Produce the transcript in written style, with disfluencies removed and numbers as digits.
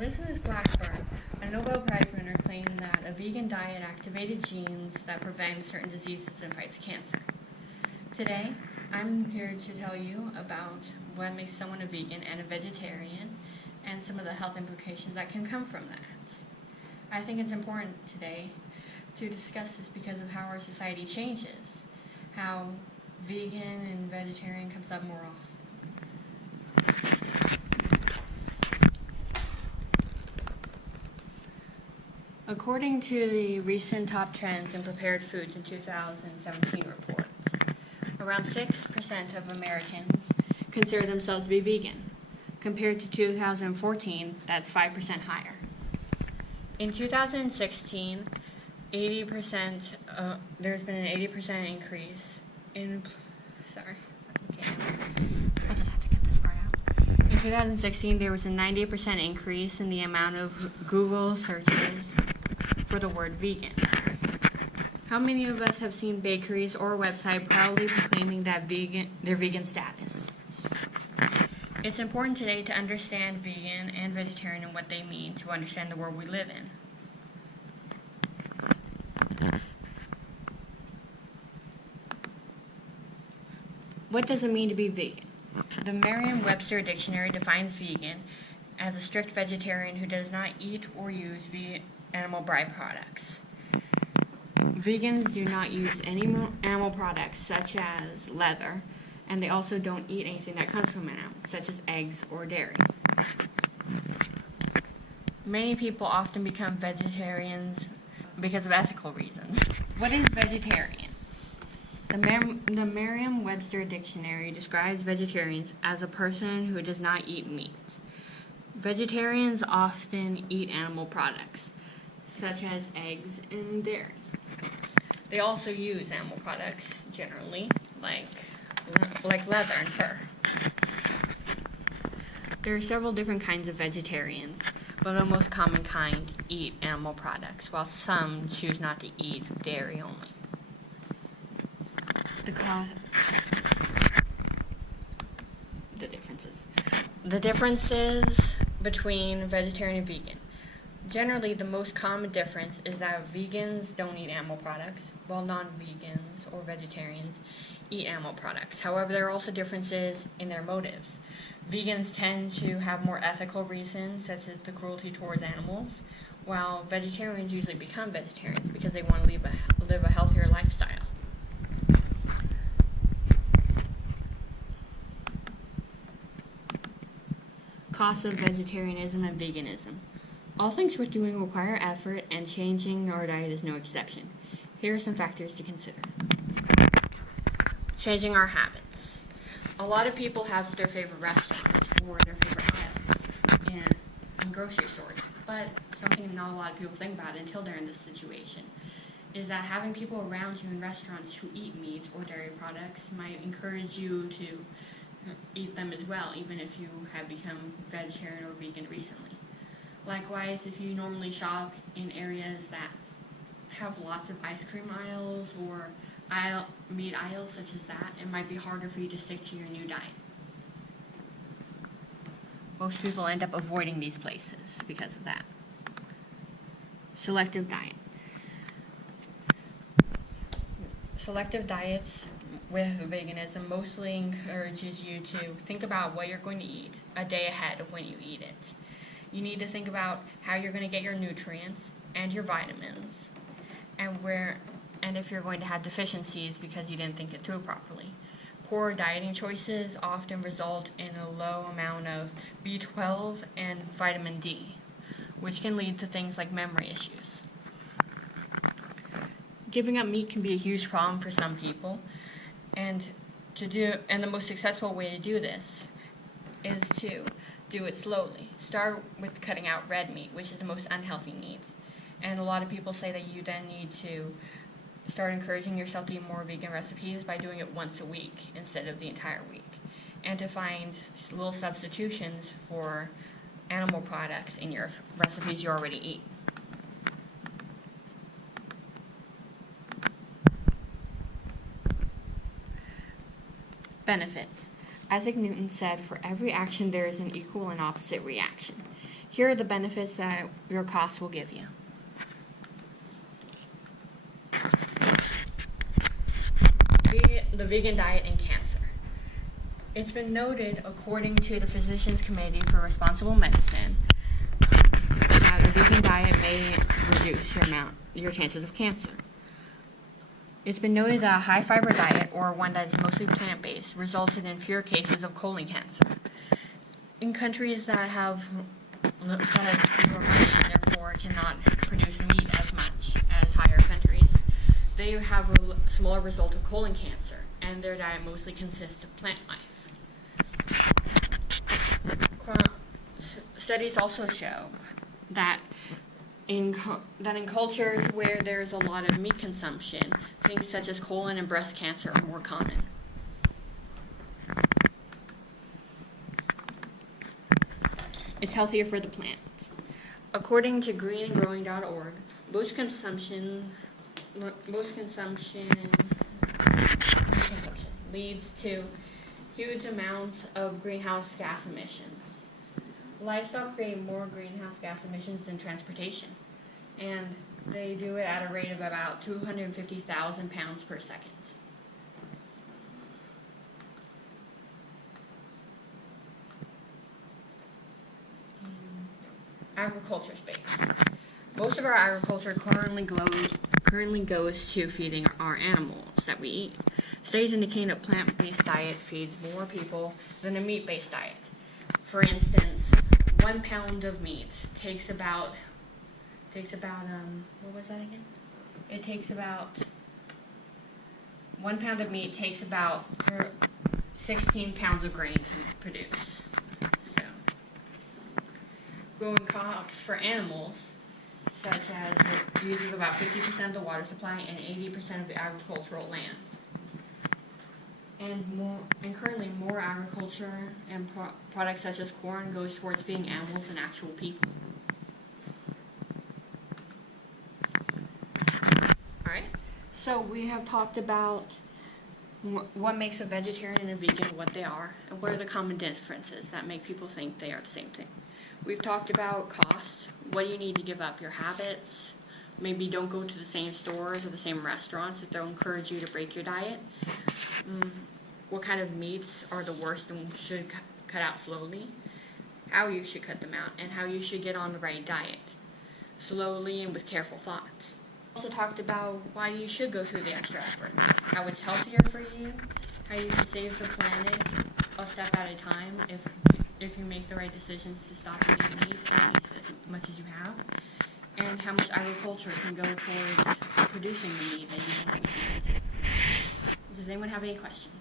Elizabeth Blackburn, a Nobel Prize winner, claimed that a vegan diet activated genes that prevent certain diseases and fights cancer. Today, I'm here to tell you about what makes someone a vegan and a vegetarian and some of the health implications that can come from that. I think it's important today to discuss this because of how our society changes, how vegan and vegetarian comes up more often. According to the recent Top Trends in Prepared Foods in 2017 report, around 6% of Americans consider themselves to be vegan. Compared to 2014, that's 5% higher. In 2016, there's been an 80% increase in, I'll just have to cut this part out. In 2016, there was a 98% increase in the amount of Google searches for the word vegan. How many of us have seen bakeries or a website proudly proclaiming that their vegan status? It's important today to understand vegan and vegetarian and what they mean to understand the world we live in. What does it mean to be vegan? The Merriam-Webster dictionary defines vegan as a strict vegetarian who does not eat or use animal byproducts. Vegans do not use any animal products such as leather, and they also don't eat anything that comes from animals, such as eggs or dairy. Many people often become vegetarians because of ethical reasons. What is vegetarian? The Merriam-Webster dictionary describes vegetarians as a person who does not eat meat. Vegetarians often eat animal products, such as eggs and dairy. They also use animal products, generally, like leather and fur. There are several different kinds of vegetarians, but the most common kind eat animal products, while some choose not to eat dairy only. The differences between vegetarian and vegan. Generally, the most common difference is that vegans don't eat animal products, while non-vegans or vegetarians eat animal products. However, there are also differences in their motives. Vegans tend to have more ethical reasons, such as the cruelty towards animals, while vegetarians usually become vegetarians because they want to live a healthier lifestyle. Costs of vegetarianism and veganism. All things worth doing require effort, and changing our diet is no exception. Here are some factors to consider. Changing our habits. A lot of people have their favorite restaurants or their favorite aisles in grocery stores, but something not a lot of people think about until they're in this situation is that having people around you in restaurants who eat meat or dairy products might encourage you to eat them as well, even if you have become vegetarian or vegan recently. Likewise, if you normally shop in areas that have lots of ice cream aisles or meat aisles such as that, it might be harder for you to stick to your new diet. Most people end up avoiding these places because of that. Selective diet. Selective diets with veganism mostly encourages you to think about what you're going to eat a day ahead of when you eat it. You need to think about how you're going to get your nutrients and your vitamins, and if you're going to have deficiencies because you didn't think it through properly. Poor dieting choices often result in a low amount of B12 and vitamin D, which can lead to things like memory issues. Giving up meat can be a huge problem for some people, and the most successful way to do this is to do it slowly. Start with cutting out red meat, which is the most unhealthy meat. And a lot of people say that you then need to start encouraging yourself to eat more vegan recipes by doing it once a week instead of the entire week. And to find little substitutions for animal products in your recipes you already eat. Benefits. Isaac Newton said, "For every action there is an equal and opposite reaction." Here are the benefits that your cost will give you. The vegan diet and cancer. It's been noted, according to the Physicians Committee for Responsible Medicine, that a vegan diet may reduce your chances of cancer. It's been noted that a high-fiber diet, or one that is mostly plant-based, resulted in fewer cases of colon cancer. In countries that have fewer money and therefore cannot produce meat as much as higher countries, they have a smaller result of colon cancer, and their diet mostly consists of plant life. Studies also show that in cultures where there's a lot of meat consumption, things such as colon and breast cancer are more common. It's healthier for the planet. According to greenandgrowing.org, most consumption leads to huge amounts of greenhouse gas emissions. Livestock create more greenhouse gas emissions than transportation, and they do it at a rate of about 250,000 pounds per second. Agriculture space. Most of our agriculture currently goes to feeding our animals that we eat. Studies indicate a plant-based diet feeds more people than a meat-based diet. For instance, 1 pound of meat takes about what was that again? It takes about 1 pound of meat takes about 16 pounds of grain to produce. So, growing crops for animals, such as it uses about 50% of the water supply and 80% of the agricultural land. And currently more agriculture and products such as corn goes towards feeding animals than actual people. Alright, so we have talked about what makes a vegetarian and a vegan what they are, and what are the common differences that make people think they are the same thing. We've talked about cost, what do you need to give up, your habits, maybe don't go to the same stores or the same restaurants if they'll encourage you to break your diet. What kind of meats are the worst and should cut out slowly, how you should cut them out, and how you should get on the right diet, slowly and with careful thoughts. We also talked about why you should go through the extra effort, how it's healthier for you, how you can save the planet a step at a time if you make the right decisions to stop eating meat at least as much as you have, and how much agriculture can go towards producing the meat that you want to eat. Does anyone have any questions?